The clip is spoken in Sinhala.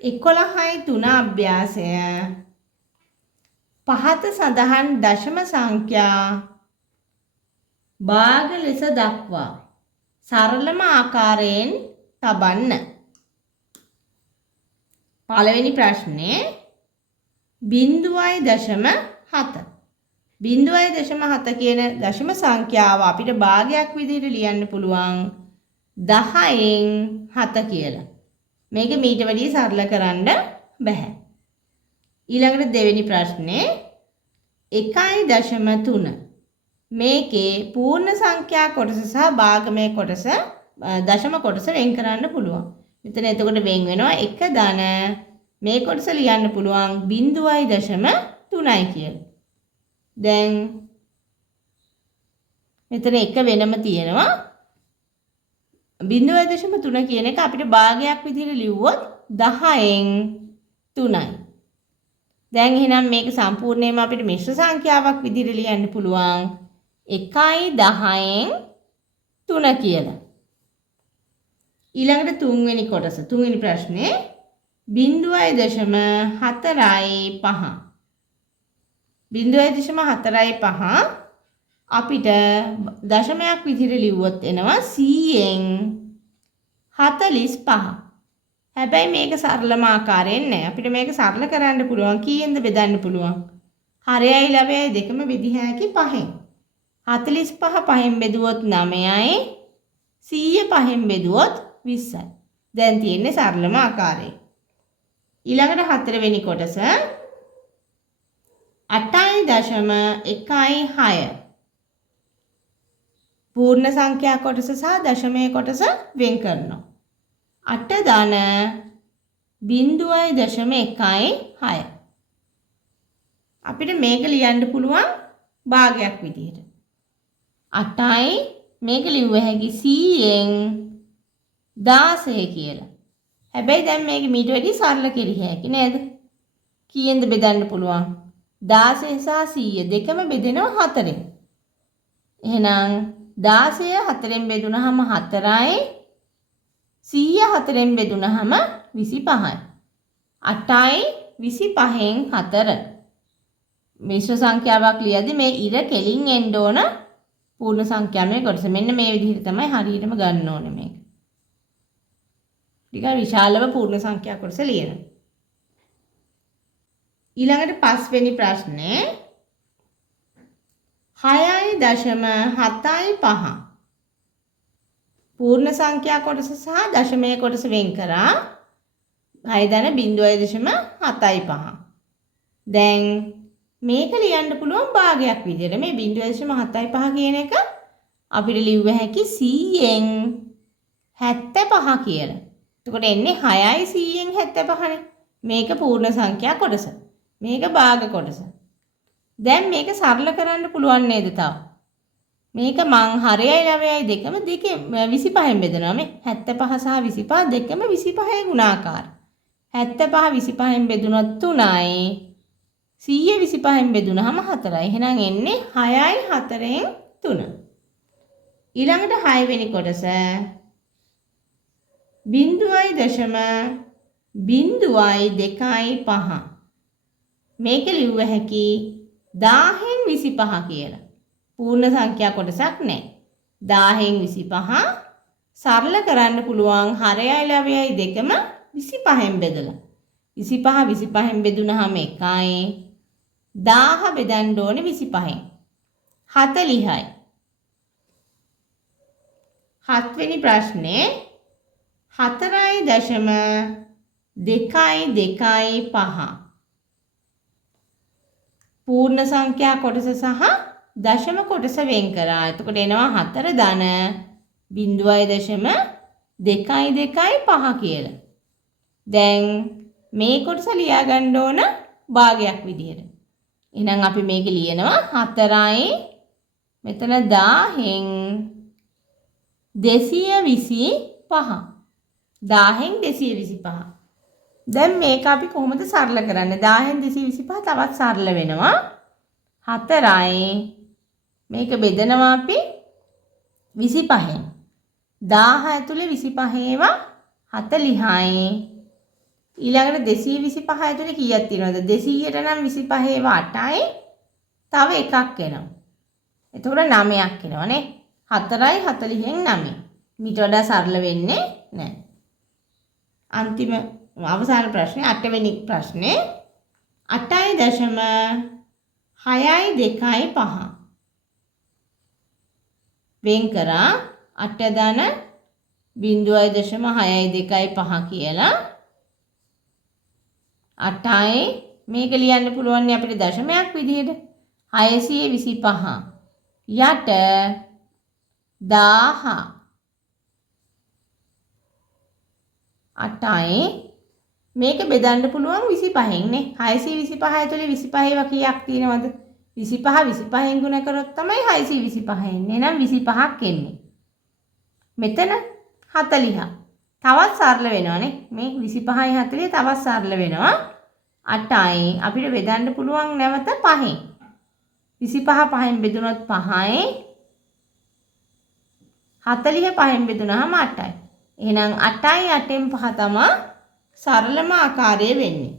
11.3 අභ්‍යාසය පහත සඳහන් දශම සංඛ්‍යා භාග ලෙස දක්වා සරලම ආකාරයෙන් තබන්න. පළවෙනි ප්‍රශ්නේ 0.7 0.7 කියන දශම සංඛ්‍යාව අපිට භාගයක් විදිහට ලියන්න පුළුවන් 10න් 7 කියලා. මේක මීට වැඩිය සරල කරන්න බෑ. ඊළඟට දෙවෙනි ප්‍රශ්නේ 1.3 මේකේ පූර්ණ සංඛ්‍යා කොටස සහ භාගමය කොටස දශම කොටස වෙන් කරන්න පුළුවන්. මෙතන එතකොට වෙන් වෙනවා 1 ධන මේ කොටස ලියන්න පුළුවන් 0.3යි කියලා. දැන් මෙතන 1 වෙනම තියෙනවා 0.3 කියන එක අපිට භාගයක් විදිහට ලිව්වොත් 10න් 3යි. දැන් එහෙනම් මේක සම්පූර්ණයෙන්ම අපිට මිශ්‍ර සංඛ්‍යාවක් විදිහට ලියන්න පුළුවන් 1.10න් 3 කියලා. ඊළඟට තුන්වෙනි කොටස තුන්වෙනි ප්‍රශ්නේ 0.45 0.45 අපිට දශමයක් විදිහට ලිව්වොත් එනවා 100න් 45. හැබැයි මේක සරලම ආකාරයෙන් නෑ. අපිට මේක සරල කරන්න පුළුවන් කීයෙන්ද බෙදන්න පුළුවන්? හරයයි ලවයයි දෙකම බෙදිය හැකි 5න්. 45 5න් බෙදුවොත් 9යි 100 5න් බෙදුවොත් 20යි. දැන් තියෙන්නේ සරලම ආකාරය. ඊළඟට හතරවෙනි කොටස 8.16 පූර්ණ සංඛ්‍යා කොටස සහ දශමයේ කොටස වෙන් කරනවා. 8 ධන 0.16 අපිට මේක ලියන්න පුළුවන් භාගයක් විදිහට. 8යි මේක ලිව්ව හැකි 100න් 16 කියලා. හැබැයි දැන් මේක මීට වැඩි සරල කෙරිය හැකි නේද? කීයෙන්ද බෙදන්න පුළුවන්? 16 සහ 100 දෙකම බෙදෙනවා 4න්. එහෙනම් 16 4න් බෙදුනහම 4යි 100 4න් බෙදුනහම 25යි. 8යි 25න් 4. මිශ්‍ර සංඛ්‍යාවක් ලියද්දි මේ ඉර කෙලින් එන්න ඕන පූර්ණ සංඛ්‍යාමය කොටස. මෙන්න මේ විදිහට තමයි හරියටම ගන්න ඕනේ මේක. ටිකක් විශාලව පූර්ණ සංඛ්‍යා කොටස ලියනවා. ඊළඟට පස්වෙනි ප්‍රශ්නේ 6.75 පූර්ණ සංඛ්‍යා කොටස සහ දශමයේ කොටස වෙන් කරා 6 ධන 0.75. දැන් මේක ලියන්න පුළුවන් භාගයක් විදිහට. මේ 0.75 කියන එක අපිට ලිව්ව හැකි 100න් 75 කියලා. එතකොට එන්නේ 6යි 100න් 75නේ. මේක පූර්ණ සංඛ්‍යා කොටස. මේක භාග කොටස. දැන් මේක සරල කරන්න පුළුවන් නේද තව? මේක මං හරයයි ලවයයි දෙකම 25න් බෙදනවා මේ 75 සහ 25 දෙකම 25ේ ගුණාකාර. 75 25න් බෙදුනොත් 3යි 100 25න් බෙදුනහම 4යි. එහෙනම් එන්නේ 6යි 4න් 3. ඊළඟට 6 වෙනි කොටස 0.02.5 මේක ලිව්ව හැකි 10න් 25 කියලා. පූර්ණ සංඛ්‍යා කොටසක් නැහැ. 10න් 25 සරල කරන්න පුළුවන් හරයයි ලවයයි දෙකම 25න් බෙදලා. 25 25න් බෙදුනහම 1යි 1000 බෙදන්න ඕනේ 25න් 40යි. 7 වෙනි ප්‍රශ්නේ 4.225 පූර්ණ සංඛ්‍යා කොටස සහ දශම කොටස වෙන් කරා. එතකොට එනවා 4 ධන 0.225 කියලා. දැන් මේ කොටස ලියා ගන්න ඕන භාගයක් විදිහට. එහෙනම් අපි මේක ලියනවා 4යි මෙතන 1000න් 225. 1000න් 225. දැන් මේක අපි කොහොමද සරල කරන්නේ? 1000න් 225 තවත් සරල වෙනවා. 4යි මේක බෙදනවා අපි 25න්. 1000 ඇතුලේ 25 ඒවා 40යි. ඊළඟට 225 ඇතුලේ කීයක් තියෙනවද? 200ට නම් 25 ඒවා 8යි. තව එකක් එනවා. එතකොට 9ක් එනවනේ. 4යි 40න් 9. මීට වඩා සරල වෙන්නේ නැහැ. අන්තිම අවසාන ප්‍රශ්නේ 8 වෙනි ප්‍රශ්නේ 8.625 වෙන් කරා 8 ධන 0.625 කියලා 8යි මේක ලියන්න පුළුවන් නේ අපිට දශමයක් විදිහට 625 යට 1000 8යි මේක බෙදන්න පුළුවන් 25න් නේ 625 ඇතුලේ 25 ඒවා කීයක් තියෙනවද 25 25න් ගුණ කරොත් තමයි 625 එන්නේ එහෙනම් 25ක් එන්නේ මෙතන 40ක් තවත් සරල වෙනවනේ මේ 25යි 40 තවත් සරල වෙනවා 8යි අපිට බෙදන්න පුළුවන් නැවත 5න් 25 5න් බෙදුනොත් 5යි 40 5න් බෙදුනහම 8යි එහෙනම් 8යි 8න් 5 තමයි සරලම ආකාරය වෙන්නේ